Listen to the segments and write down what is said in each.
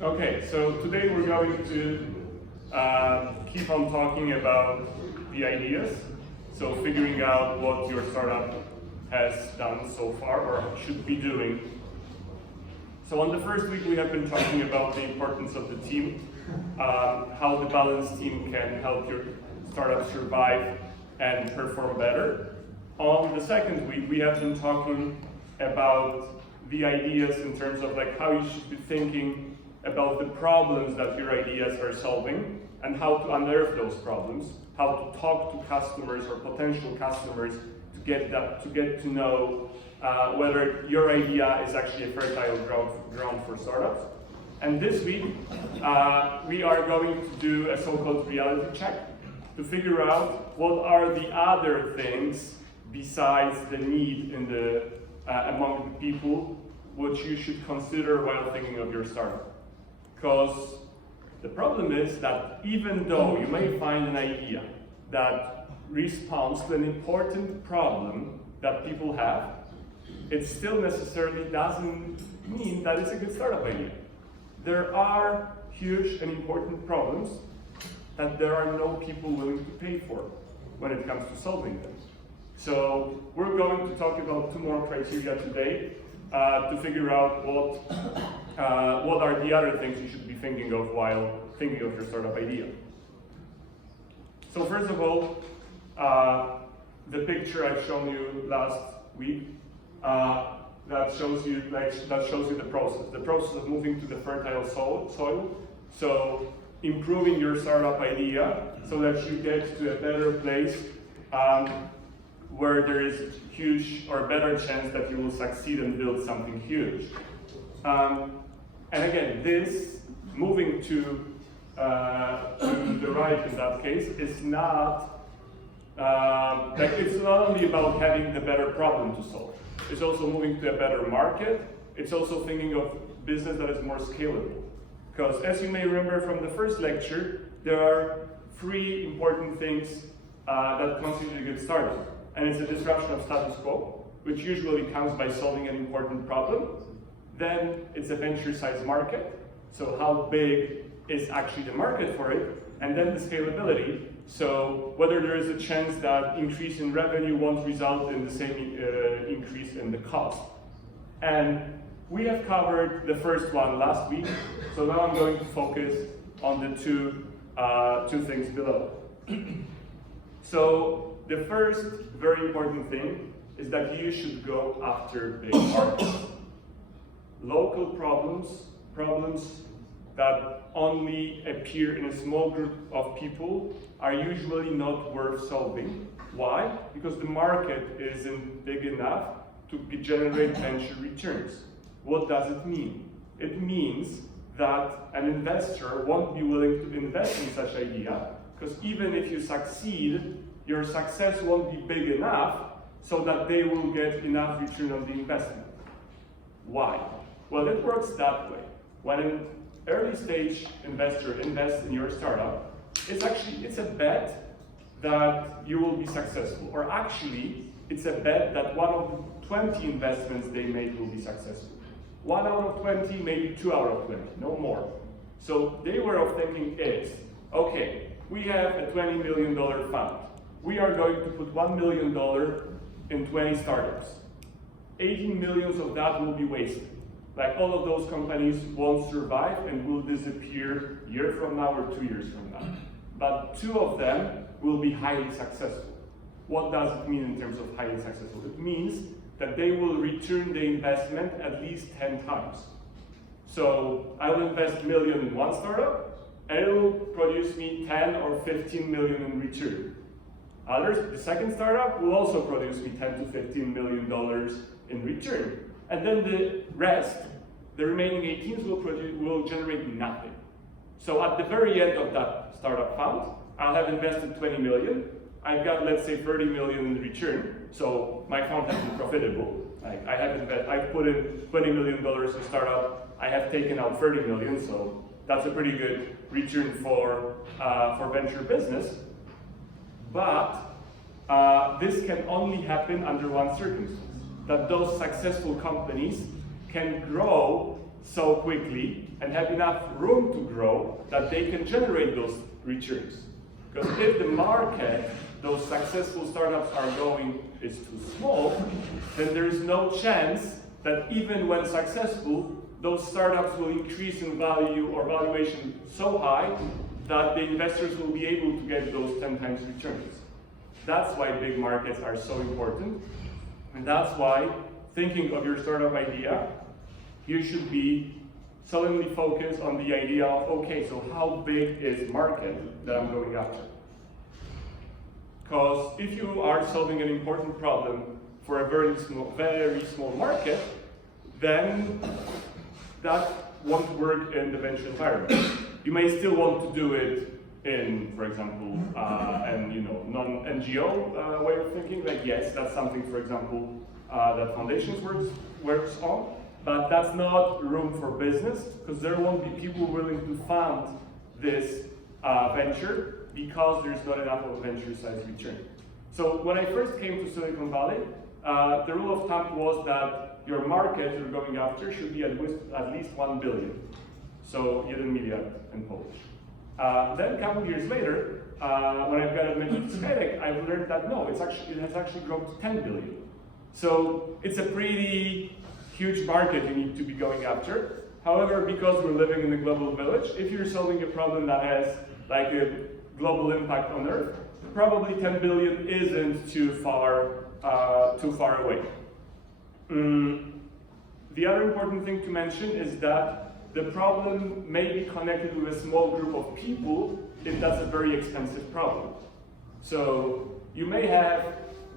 Okay, so today we're going to keep on talking about the ideas. So figuring out what your startup has done so far or should be doing. So on the first week we have been talking about the importance of the team, how the balanced team can help your startup survive and perform better. On the second week we have been talking about the ideas in terms of like how you should be thinking about the problems that your ideas are solving and how to unearth those problems, how to talk to customers or potential customers to get to know whether your idea is actually a fertile ground for startups. And this week we are going to do a so-called reality check to figure out what are the other things besides the need in the among the people which you should consider while thinking of your startup. Because the problem is that even though you may find an idea that responds to an important problem that people have, it still necessarily doesn't mean that it's a good startup idea. There are huge and important problems that there are no people willing to pay for when it comes to solving them. So we're going to talk about two more criteria today to figure out what are the other things you should be thinking of while thinking of your startup idea. So first of all, the picture I've shown you last week that shows you the process of moving to the fertile soil. So improving your startup idea so that you get to a better place where there is huge or better chance that you will succeed and build something huge. And again, this moving to the right in that case is not it's not only about having the better problem to solve. It's also moving to a better market. It's also thinking of business that is more scalable. Because as you may remember from the first lecture, there are three important things that constitute a good startup. And it's a disruption of status quo, which usually comes by solving an important problem. Then it's a venture-sized market, so how big is actually the market for it, and then the scalability, so whether there is a chance that increase in revenue won't result in the same increase in the cost. And we have covered the first one last week, so now I'm going to focus on the two things below. So the first very important thing is that you should go after big markets. Local problems that only appear in a small group of people are usually not worth solving. Why? Because the market isn't big enough to generate venture returns. What does it mean? It means that an investor won't be willing to invest in such idea, because even if you succeed, your success won't be big enough so that they will get enough return on the investment. Why? Well, it works that way. When an early stage investor invests in your startup, it's a bet that you will be successful. Or actually, it's a bet that one of the 20 investments they make will be successful. 1 out of 20, maybe 2 out of 20, no more. So their way of thinking is, okay, we have a $20 million fund. We are going to put $1 million in 20 startups. 18 millions of that will be wasted. Like all of those companies won't survive and will disappear a year from now or 2 years from now. But 2 of them will be highly successful. What does it mean in terms of highly successful? It means that they will return the investment at least 10 times. So I will invest $1 million in one startup, and it will produce me 10 or 15 million in return. The second startup will also produce me 10 to 15 million dollars in return. And then the rest, the remaining 18s will generate nothing. So at the very end of that startup fund, I'll have invested 20 million. I've got, let's say, 30 million in return. So my fund has been profitable. I've put in $20 million in startup. I have taken out 30 million. So that's a pretty good return for venture business. But this can only happen under one circumstance, that those successful companies can grow so quickly and have enough room to grow that they can generate those returns. Because if the market those successful startups are going is too small, then there is no chance that even when successful, those startups will increase in value or valuation so high that the investors will be able to get those 10 times returns. That's why big markets are so important. And that's why thinking of your startup idea, you should be solely focused on the idea of, okay, so how big is market that I'm going after? Because if you are solving an important problem for a very small market, then that won't work in the venture environment. You may still want to do it in, for example, non-NGO way of thinking. Like, yes, that's something, for example, that Foundations works on, but that's not room for business, because there won't be people willing to fund this venture because there's not enough of a venture size return. So when I first came to Silicon Valley, the rule of thumb was that your market you're going after should be at least 1 billion. So 1 milliard in Polish. Then a couple of years later, when I've got admitted to Skydeck, I've learned that no, it has actually grown to 10 billion. So it's a pretty huge market you need to be going after. However, because we're living in a global village, if you're solving a problem that has like a global impact on Earth, probably 10 billion isn't too far away. The other important thing to mention is that the problem may be connected with a small group of people if that's a very expensive problem. So you may have a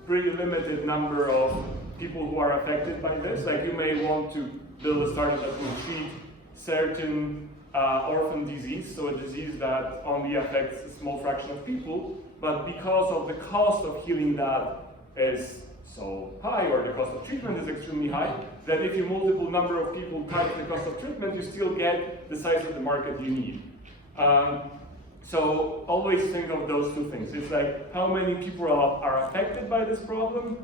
pretty limited number of people who are affected by this. Like, you may want to build a startup that will treat certain orphan disease, so a disease that only affects a small fraction of people, but because of the cost of healing that is so high, or the cost of treatment is extremely high, that if you multiple number of people times the cost of treatment, you still get the size of the market you need. So always think of those two things. It's like how many people are affected by this problem,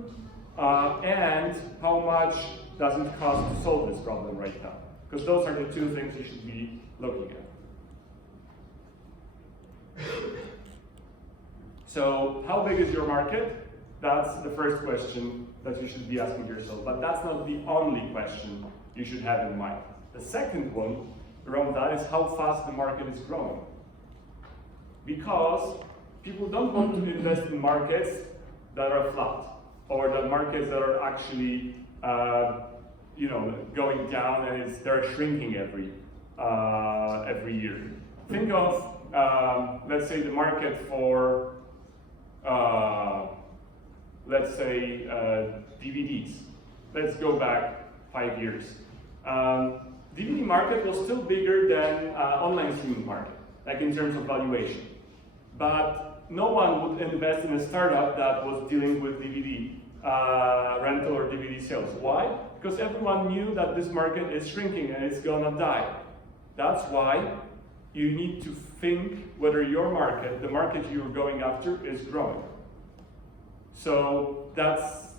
and how much does it cost to solve this problem right now. Because those are the two things you should be looking at. So how big is your market? That's the first question that you should be asking yourself, but that's not the only question you should have in mind. The second one around that is how fast the market is growing. Because people don't want to invest in markets that are flat, or the markets that are actually going down and they're shrinking every year. Think of, let's say, the market for let's say DVDs. Let's go back 5 years. DVD market was still bigger than online streaming market, like in terms of valuation. But no one would invest in a startup that was dealing with DVD rental or DVD sales. Why? Because everyone knew that this market is shrinking and it's gonna die. That's why you need to think whether your market, the market you're going after, is growing. So that's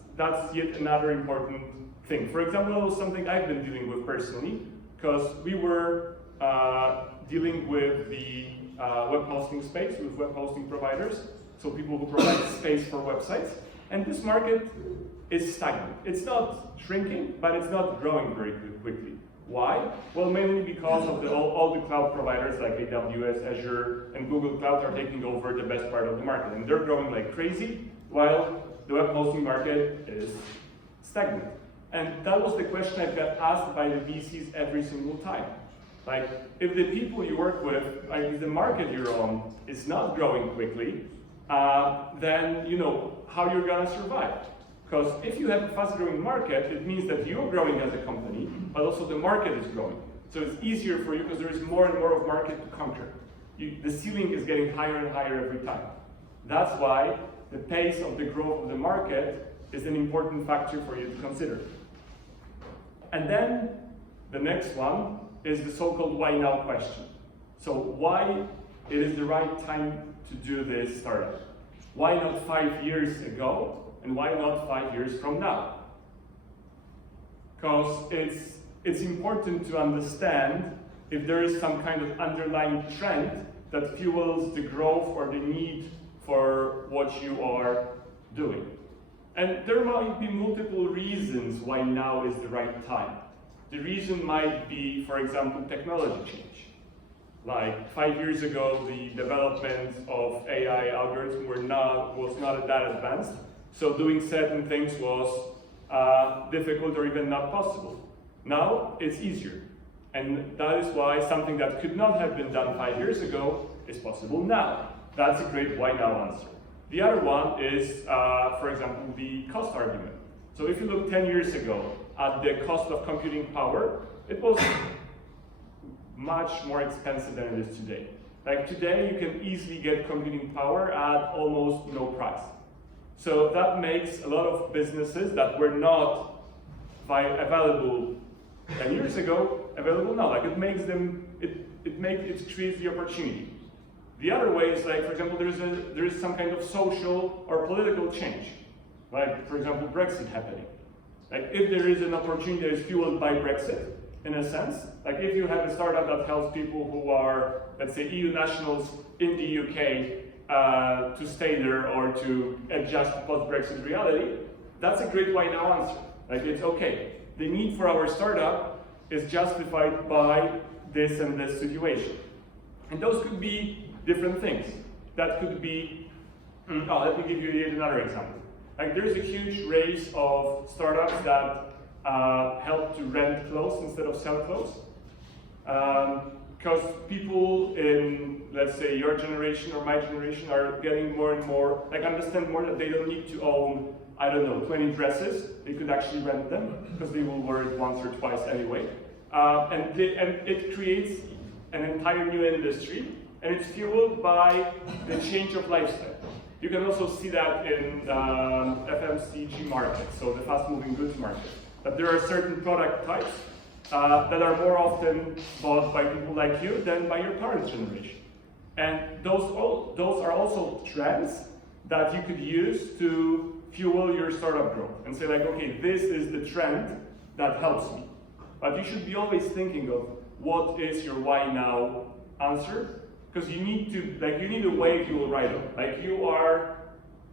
yet another important thing. For example, something I've been dealing with personally, because we were dealing with the web hosting space, with web hosting providers, so people who provide space for websites, and this market is stagnant. It's not shrinking, but it's not growing very quickly. Why? Well, mainly because of all the cloud providers like AWS, Azure, and Google Cloud are taking over the best part of the market, and they're growing like crazy, while the web hosting market is stagnant. And that was the question I got asked by the VCs every single time. Like, if the people you work with, like if the market you're on is not growing quickly, then how you're gonna survive. Because if you have a fast-growing market, it means that you're growing as a company, but also the market is growing. So it's easier for you because there is more and more of market to conquer. The ceiling is getting higher and higher every time. That's why the pace of the growth of the market is an important factor for you to consider. And then the next one is the so-called why now question. So why it is the right time to do this startup? Why not 5 years ago? And why not 5 years from now? Because it's it's important to understand if there is some kind of underlying trend that fuels the growth or the need for what you are doing. And there might be multiple reasons why now is the right time. The reason might be, for example, technology change. Like 5 years ago, the development of AI algorithms was not that advanced, so doing certain things was difficult or even not possible. Now it's easier, and that is why something that could not have been done 5 years ago is possible now. That's a great why now answer. The other one is, for example, the cost argument. So if you look 10 years ago at the cost of computing power, it was much more expensive than it is today. Like today, you can easily get computing power at almost no price. So that makes a lot of businesses that were not available 10 years ago available now. Like it makes them, it creates the opportunity. The other way is like, for example, there is some kind of social or political change. Like, for example, Brexit happening. Like if there is an opportunity that is fueled by Brexit, in a sense, like if you have a startup that helps people who are, let's say, EU nationals in the UK to stay there or to adjust to post-Brexit reality, that's a great why now answer. Like it's okay. The need for our startup is justified by this and this situation. And those could be different things. That could be, let me give you yet another example. Like there's a huge race of startups that help to rent clothes instead of sell clothes. Because people in, let's say, your generation or my generation are getting more and more, like understand more that they don't need to own, I don't know, 20 dresses. They could actually rent them because they will wear it once or twice anyway. And it creates an entire new industry, and it's fueled by the change of lifestyle. You can also see that in FMCG market, so the fast-moving goods market. But there are certain product types that are more often bought by people like you than by your parents' generation. And those are also trends that you could use to fuel your startup growth and say like, okay, this is the trend that helps me. But you should be always thinking of what is your why now answer, because you need a wave you will ride on. Like you are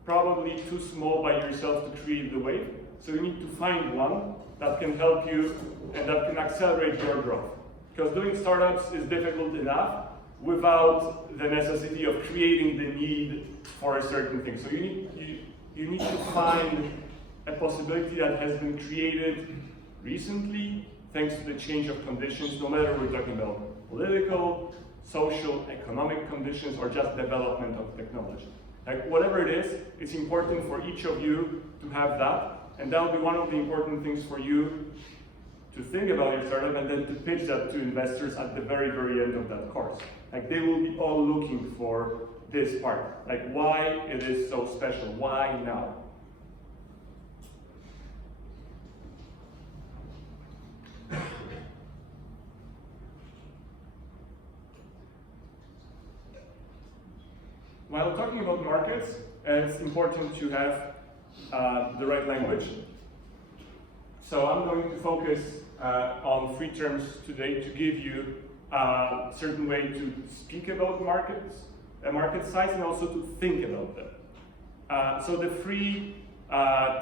probably too small by yourself to create the wave, so you need to find one that can help you and that can accelerate your growth. Because doing startups is difficult enough without the necessity of creating the need for a certain thing. So you need to find a possibility that has been created recently thanks to the change of conditions, no matter we're talking about political, social, economic conditions, or just development of technology. Like whatever it is, it's important for each of you to have that, and that'll be one of the important things for you to think about your startup and then to pitch that to investors at the very, very end of that course. Like they will be all looking for this part, like why it is so special, why now? While talking about markets, it's important to have the right language. So I'm going to focus on 3 terms today to give you a certain way to speak about markets, market size, and also to think about them. So the 3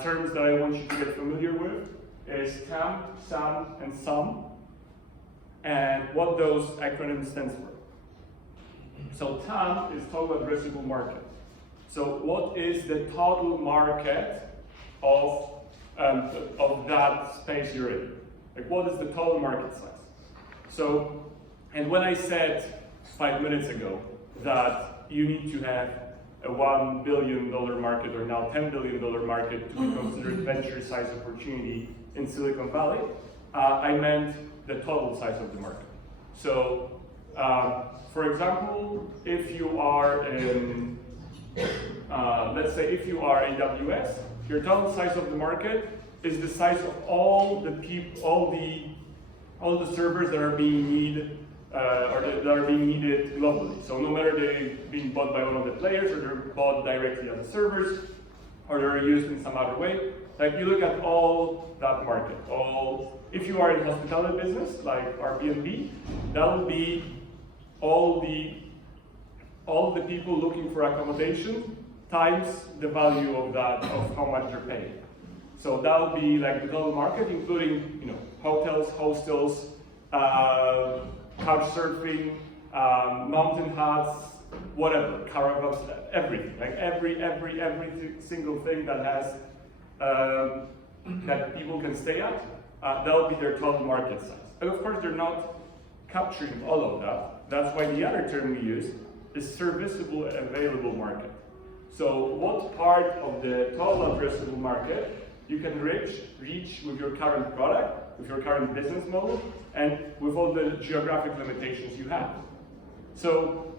terms that I want you to get familiar with is TAM, SAM, and SUM, and what those acronyms stand for. So TAM is total addressable market. So what is the total market of that space you're in? Like what is the total market size? So, and when I said 5 minutes ago that you need to have a $1 billion market or now $10 billion market to be considered venture size opportunity in Silicon Valley, I meant the total size of the market. So, for example, if you are in, let's say if you are AWS, your total size of the market is the size of all the servers that are being needed that are being needed globally. So no matter they're being bought by one of the players or they're bought directly as servers or they're used in some other way, like you look at all that market, if you are in hospitality business, like Airbnb, that will be all the people looking for accommodation times the value of that, of how much they're paying. So that will be like the total market, including hotels, hostels, couch surfing, mountain huts, whatever, caravans, everything. Like every single thing that has that people can stay at, that will be their total market size. And of course, they're not capturing all of that. That's why the other term we use is serviceable available market. So what part of the total addressable market you can reach with your current product, with your current business model, and with all the geographic limitations you have. So,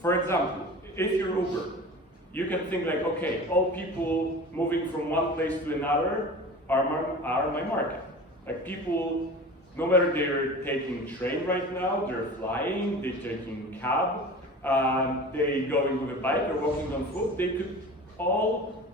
for example, if you're Uber, you can think like, okay, all people moving from one place to another are my market. Like people, no matter they're taking train right now, they're flying, they're taking cab, they going with a bike or walking on foot, they could all,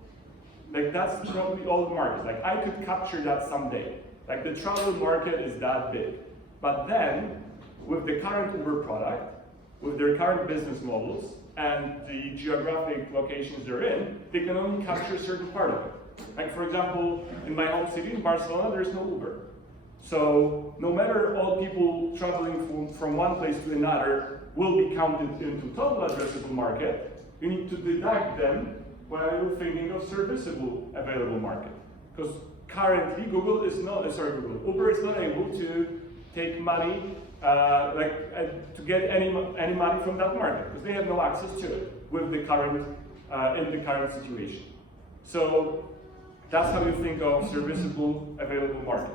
like that's probably all the market. Like I could capture that someday. Like the travel market is that big. But then, with the current Uber product, with their current business models, and the geographic locations they're in, they can only capture a certain part of it. Like for example, in my home city, in Barcelona, there's no Uber. So no matter all people traveling from one place to another will be counted into total addressable market, you need to deduct them while you're thinking of serviceable available market. Because currently Uber is not able to take money, to get any money from that market, because they have no access to it with the current, in the current situation. So that's how you think of serviceable available market.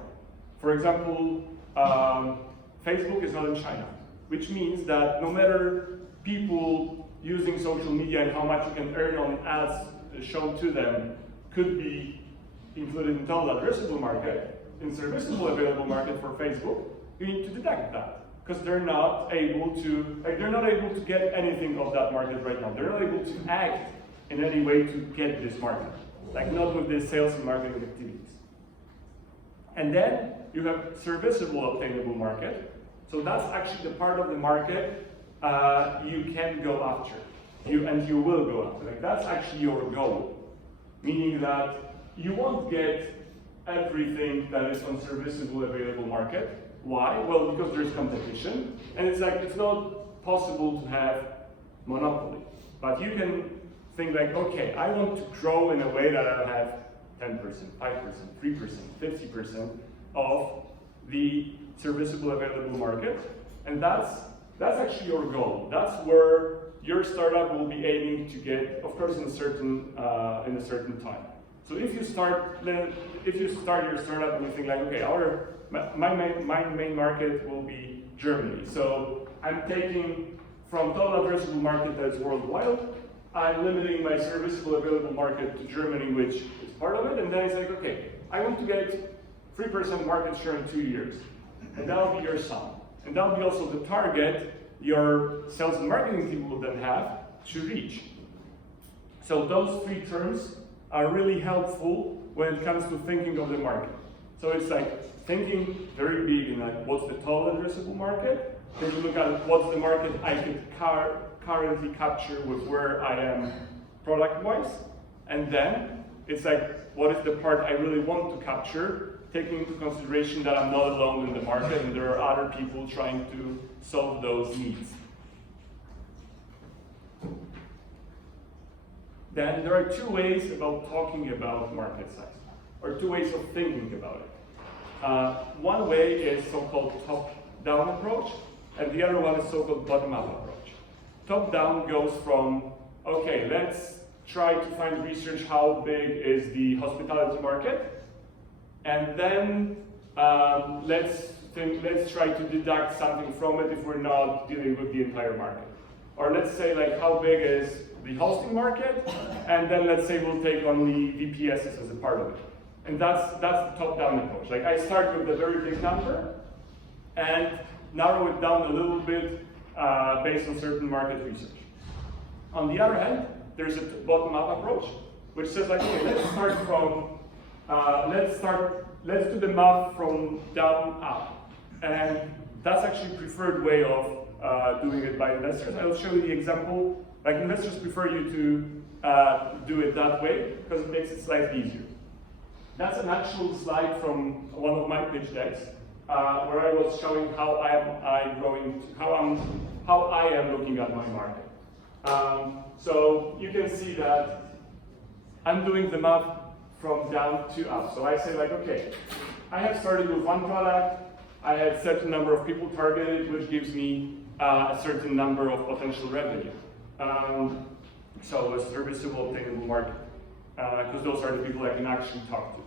For example, Facebook is not in China, which means that no matter people using social media and how much you can earn on ads shown to them could be included in total addressable market, in serviceable available market for Facebook, you need to deduct that. Because they're not able to get anything of that market right now. They're not able to act in any way to get this market. Like not with the sales and marketing activities. And then you have serviceable obtainable market. So that's actually the part of the market you can go after. You will go after. Like that's actually your goal. Meaning that you won't get everything that is on serviceable available market. Why? Well, because there's competition, and it's not possible to have monopoly. But you can think like, okay, I want to grow in a way that I'll have 10%, 5%, 3%, 50% of the serviceable available market, and that's actually your goal. That's where your startup will be aiming to get, of course, in a certain time. So if you start your startup and you think like, okay, my main market will be Germany. So I'm taking from total addressable market that's worldwide, I'm limiting my serviceable available market to Germany, which is part of it, and then it's like, okay, I want to get 3% market share in 2 years. And that'll be your sum. And that'll be also the target your sales and marketing team will then have to reach. So those three terms are really helpful when it comes to thinking of the market. So it's like thinking very big in like what's the total addressable market, then you look at what's the market I could currently capture with where I am product-wise, and then it's like what is the part I really want to capture, taking into consideration that I'm not alone in the market and there are other people trying to solve those needs. Then there are two ways about talking about market size, or two ways of thinking about it. One way is so-called top-down approach, and the other one is so-called bottom-up approach. Top-down goes from, okay, let's try to find research how big is the hospitality market, and then let's try to deduct something from it if we're not dealing with the entire market. Or let's say like how big is the hosting market, and then let's say we'll take only VPSs as a part of it. And that's the top-down approach. Like I start with a very big number and narrow it down a little bit based on certain market research. On the other hand, there's a bottom-up approach, which says like, okay, let's start from let's do the math from down up. And that's actually a preferred way of doing it by investors. I'll show you the example. Like investors prefer you to do it that way because it makes it slightly easier. That's an actual slide from one of my pitch decks where I was showing how I am looking at my market. So you can see that I'm doing the math from down to up. So I say like, okay, I have started with one product, I had a certain number of people targeted, which gives me a certain number of potential revenue. So a serviceable, obtainable market, because those are the people I can actually talk to.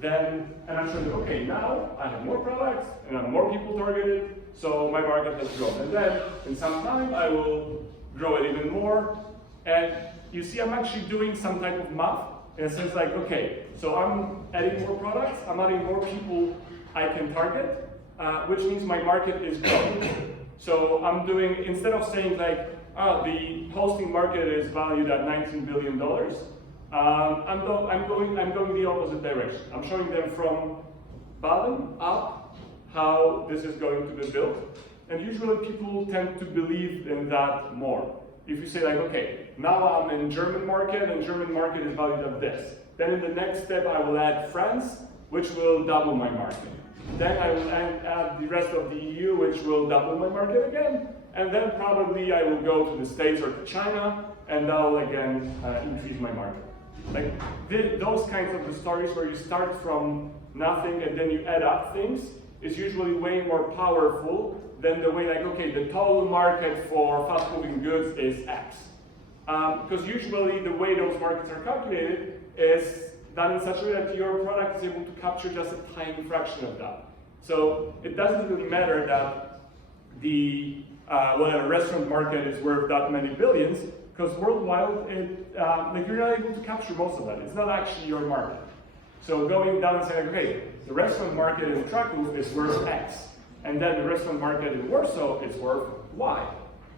Then, and I'm showing, okay, now I have more products and I have more people targeted, so my market has grown. And then, in some time, I will grow it even more. And you see, I'm actually doing some type of math in a sense like, okay, so I'm adding more products, I'm adding more people I can target, which means my market is growing. So I'm doing, instead of saying like, the hosting market is valued at $19 billion, I'm going the opposite direction. I'm showing them from bottom up how this is going to be built. And usually people tend to believe in that more. If you say like, okay, now I'm in German market and German market is valued at this. Then in the next step I will add France, which will double my market. Then I will add the rest of the EU, which will double my market again. And then probably I will go to the States or to China, and that will again increase my market. Like those kinds of the stories where you start from nothing and then you add up things is usually way more powerful than the way like, okay, the total market for fast-moving goods is X. Because usually the way those markets are calculated is done in such a way that your product is able to capture just a tiny fraction of that. So it doesn't really matter that the a restaurant market is worth that many billions, because worldwide, like you're not able to capture most of that. It's not actually your market. So going down and saying, okay, the restaurant market in Krakow is worth X, and then the restaurant market in Warsaw is worth Y.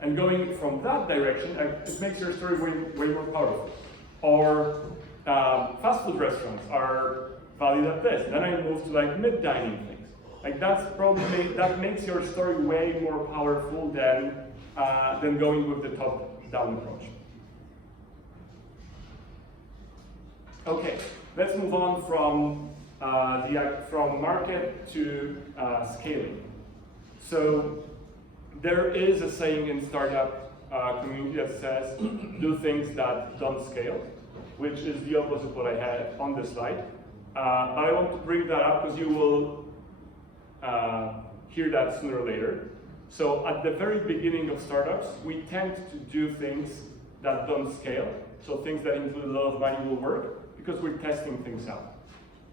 And going from that direction, it makes your story way more powerful. Or fast food restaurants are valued at this. Then I move to like mid-dining things. Like that makes your story way more powerful than going with the top-down approach. Okay, let's move on from market to scaling. So there is a saying in startup community that says, do things that don't scale, which is the opposite of what I had on this slide. But I want to bring that up because you will hear that sooner or later. So at the very beginning of startups, we tend to do things that don't scale. So things that include a lot of manual work, because we're testing things out.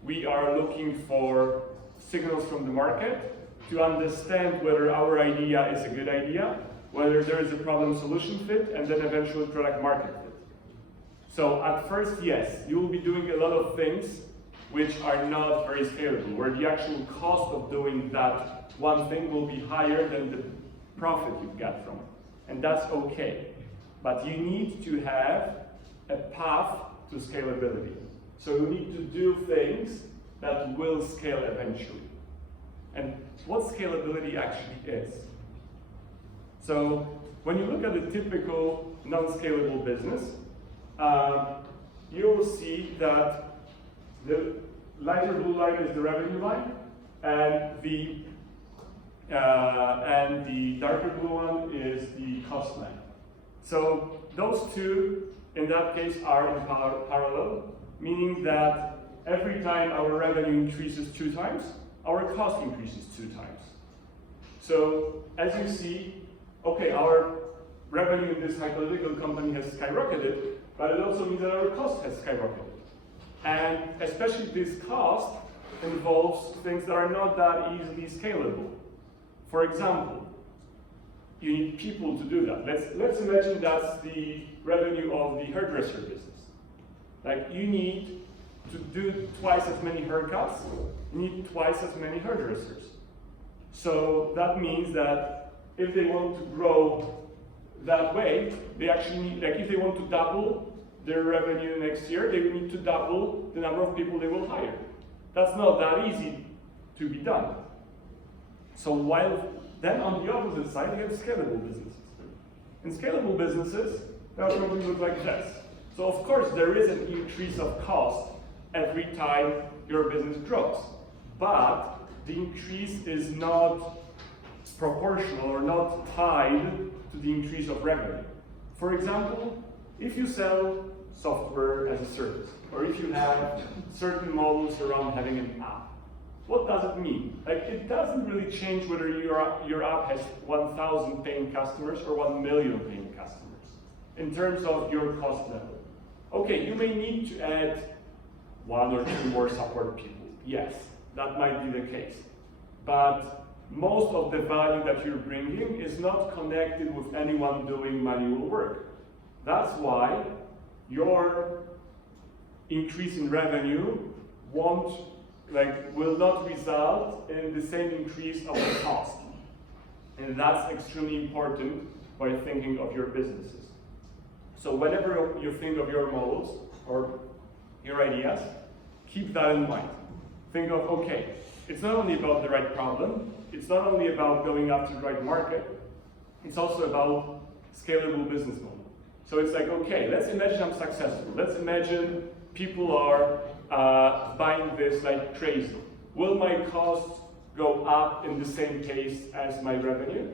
We are looking for signals from the market to understand whether our idea is a good idea, whether there is a problem-solution fit, and then eventually product-market fit. So at first, yes, you will be doing a lot of things which are not very scalable, where the actual cost of doing that one thing will be higher than the profit you get from it. And that's okay. But you need to have a path to scalability. So you need to do things that will scale eventually. And what scalability actually is. So when you look at the typical non-scalable business, you will see that the lighter blue line is the revenue line, and the darker blue one is the cost line. So those two, in that case, are in parallel, meaning that every time our revenue increases 2 times, our cost increases 2 times. So as you see, okay, our revenue in this hypothetical company has skyrocketed, but it also means that our cost has skyrocketed. And especially this cost involves things that are not that easily scalable. For example, you need people to do that. Let's imagine that's the revenue of the hairdresser business. Like you need to do twice as many haircuts, you need twice as many hairdressers. So that means that if they want to grow that way, they actually need, like if they want to double their revenue next year, they will need to double the number of people they will hire. That's not that easy to be done. So while then on the opposite side, you have scalable businesses. In scalable businesses, they'll probably look like this. So of course, there is an increase of cost every time your business grows, but the increase is not proportional or not tied to the increase of revenue. For example, if you sell software as a service, or if you have certain models around having an app, what does it mean? Like, it doesn't really change whether your app has 1,000 paying customers or 1 million paying customers in terms of your cost level. Okay, you may need to add 1 or 2 more support people. Yes, that might be the case. But most of the value that you're bringing is not connected with anyone doing manual work. That's why your increase in revenue will not result in the same increase of the cost. And that's extremely important by thinking of your businesses. So whenever you think of your models or your ideas, keep that in mind. Think of, okay, it's not only about the right problem, it's not only about going after the right market, it's also about scalable business model. So it's like, okay, let's imagine I'm successful. Let's imagine people are buying this like crazy. Will my costs go up in the same pace as my revenue?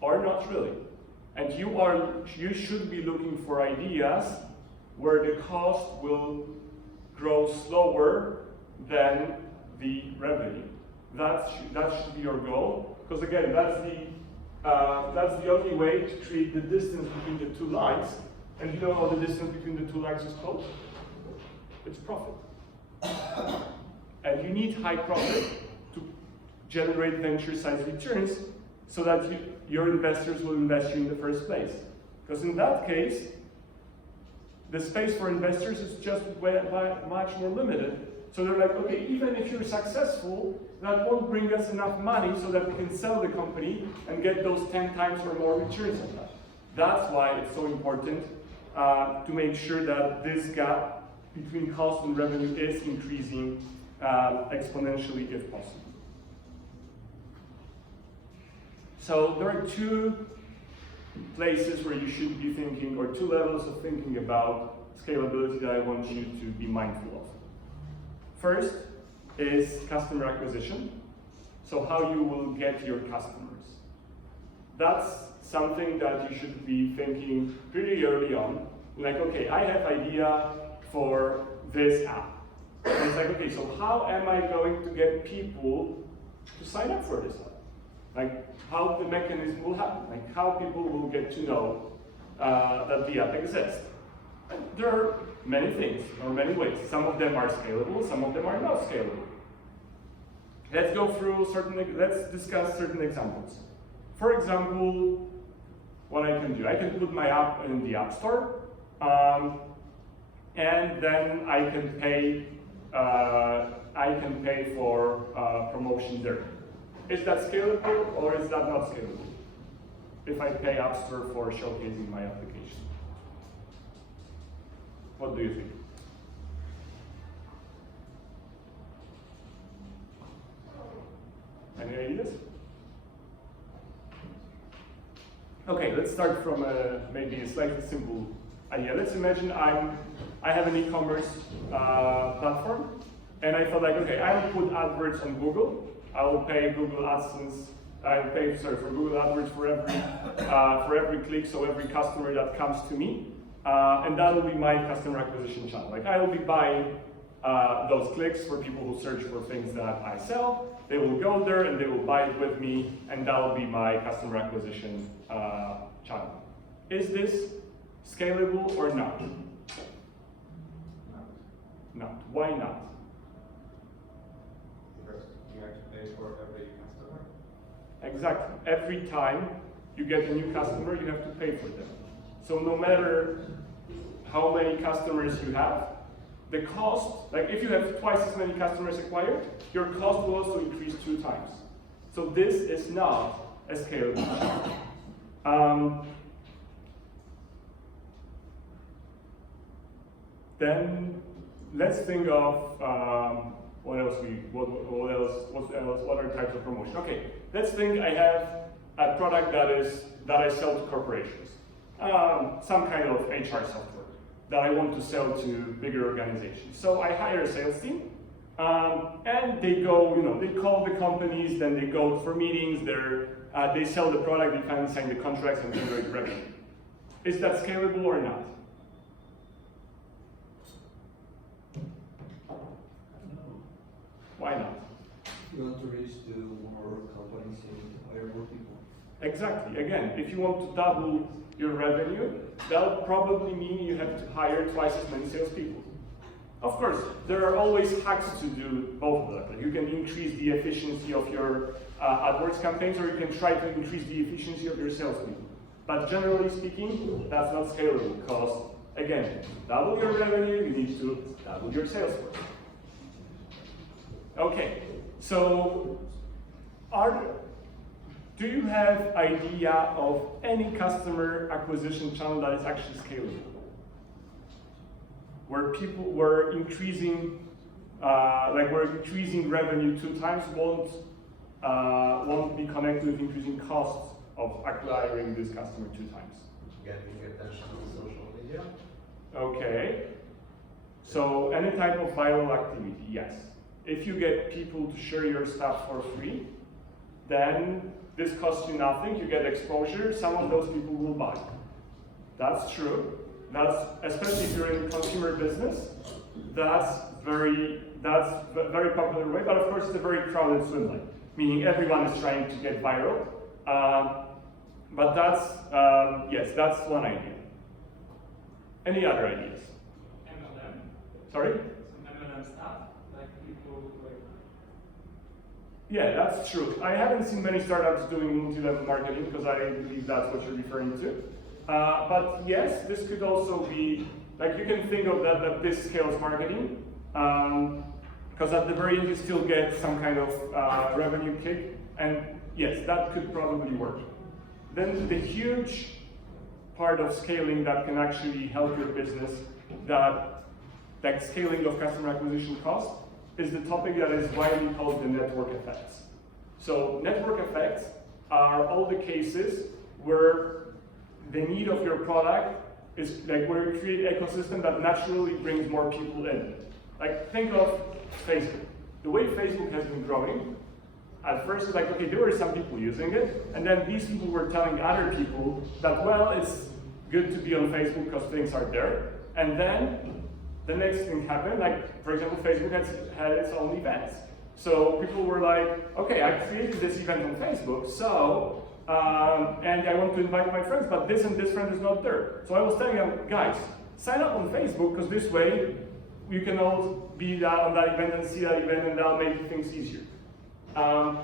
Or not really? And you should be looking for ideas where the cost will grow slower than the revenue. That should be your goal, because again, that's the only way to create the distance between the two lines. And you know how the distance between the two lines is called? It's profit. And you need high profit to generate venture-sized returns so that your investors will invest you in the first place. Because in that case, the space for investors is just much more limited. So they're like, okay, even if you're successful, that won't bring us enough money so that we can sell the company and get those 10 times or more returns on that. That's why it's so important to make sure that this gap between cost and revenue is increasing exponentially if possible. So there are 2 places where you should be thinking, or 2 levels of thinking about scalability that I want you to be mindful of. First is customer acquisition, so how you will get your customers. That's something that you should be thinking pretty early on. Like, okay, I have idea for this app. And it's like, okay, so how am I going to get people to sign up for this app? Like, how the mechanism will happen, like how people will get to know that the app exists. And there are many things, or many ways. Some of them are scalable, some of them are not scalable. Let's discuss certain examples. For example, what I can do, I can put my app in the App Store, and then I can pay for promotion there. Is that scalable or is that not scalable? If I pay App Store for showcasing my application. What do you think? Any ideas? Okay, let's start from maybe a slightly simple idea. Let's imagine I have an e-commerce platform, and I thought like, okay, I will put AdWords on Google. I will pay Google AdSense. I will pay for Google AdWords for every click, so every customer that comes to me, and that will be my customer acquisition channel. Like I will be buying those clicks for people who search for things that I sell. They will go there and they will buy it with me, and that will be my customer acquisition channel. Is this scalable or not? Not. Why not? Because you have to pay for every customer. Exactly. Every time you get a new customer, you have to pay for them. So no matter how many customers you have, the cost, like if you have twice as many customers acquired, your cost will also increase 2 times. So this is not a scalable channel. Then let's think of what other types of promotion? Okay, let's think I have a product that I sell to corporations, some kind of HR software that I want to sell to bigger organizations. So I hire a sales team, and they go, they call the companies, then they go for meetings, they sell the product, they finally sign the contracts and generate revenue. Is that scalable or not? Why not? You want to reach to more companies and hire more people. Exactly. Again, if you want to double your revenue, that'll probably mean you have to hire twice as many salespeople. Of course, there are always hacks to do both of that. Like you can increase the efficiency of your AdWords campaigns, or you can try to increase the efficiency of your salespeople. But generally speaking, that's not scalable because, again, double your revenue, you need to double your sales force. Okay, so do you have idea of any customer acquisition channel that is actually scalable? Where people were increasing, revenue 2 times won't be connected with increasing costs of acquiring this customer 2 times. Getting attention on social media. Okay, so any type of viral activity, yes. If you get people to share your stuff for free, then this costs you nothing, you get exposure, some of those people will buy. That's true. That's, especially if you're in consumer business, that's very popular way, but of course it's a very crowded swim lane, meaning everyone is trying to get viral. But that's, yes, that's one idea. Any other ideas? MLM. Sorry? Some MLM stuff, like people like. Yeah, that's true. I haven't seen many startups doing multi-level marketing because I believe that's what you're referring to. But yes, this could also be, like you can think of that this scales marketing, because at the very end you still get some kind of revenue kick, and yes, that could probably work. Then the huge part of scaling that can actually help your business, that like scaling of customer acquisition cost, is the topic that is widely called the network effects. So network effects are all the cases where the need of your product is like where you create an ecosystem that naturally brings more people in. Like think of Facebook. The way Facebook has been growing, at first it's like, okay, there were some people using it, and then these people were telling other people that, well, it's good to be on Facebook because things are there. And then the next thing happened, like for example, Facebook had its own events. So people were like, okay, I created this event on Facebook, so and I want to invite my friends, but this and this friend is not there. So I was telling them, guys, sign up on Facebook because this way you can all be on that event and see that event, and that'll make things easier. And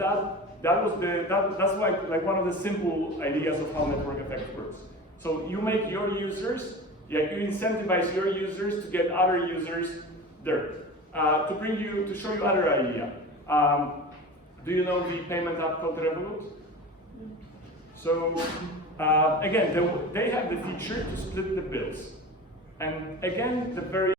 that's why like one of the simple ideas of how network effects works. So you make your users, you incentivize your users to get other users there, to show you other idea. Do you know the payment app called Revolut? So again, they have the feature to split the bills. And again, the very